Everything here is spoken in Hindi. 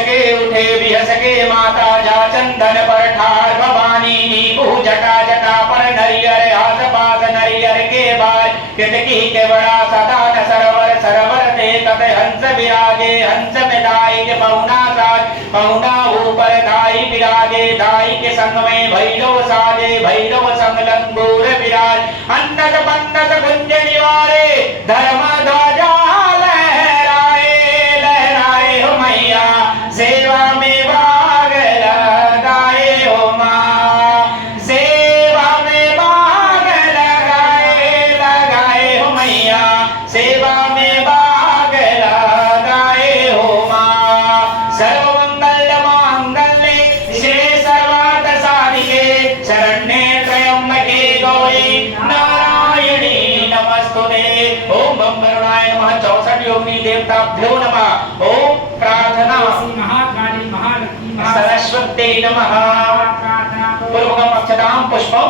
सके उठे बिहस के माता जा चंदन पर ठार भवानी, नीबू जटा जटा पर नरियर हाथ पास नरियर के बार। कितकी के बड़ा सदा न सरवर सरवर ते कत हंस विरागे हंस में दाई के पहुना साज। पहुना ऊपर दाई विरागे दाई के संग में भैरव साजे, भैरव संग लंगूर विराज अन्नत बन्नत कुंज निवारे नारायणी नमस्तुते। ओम बम वरुणाय नमः। चौसठ योगिनी देवताभ्यो नमः। ओम प्रार्थना। महाकाली महालक्ष्मी सरस्वती नमः। पूर्वकम अक्षताम पुष्पम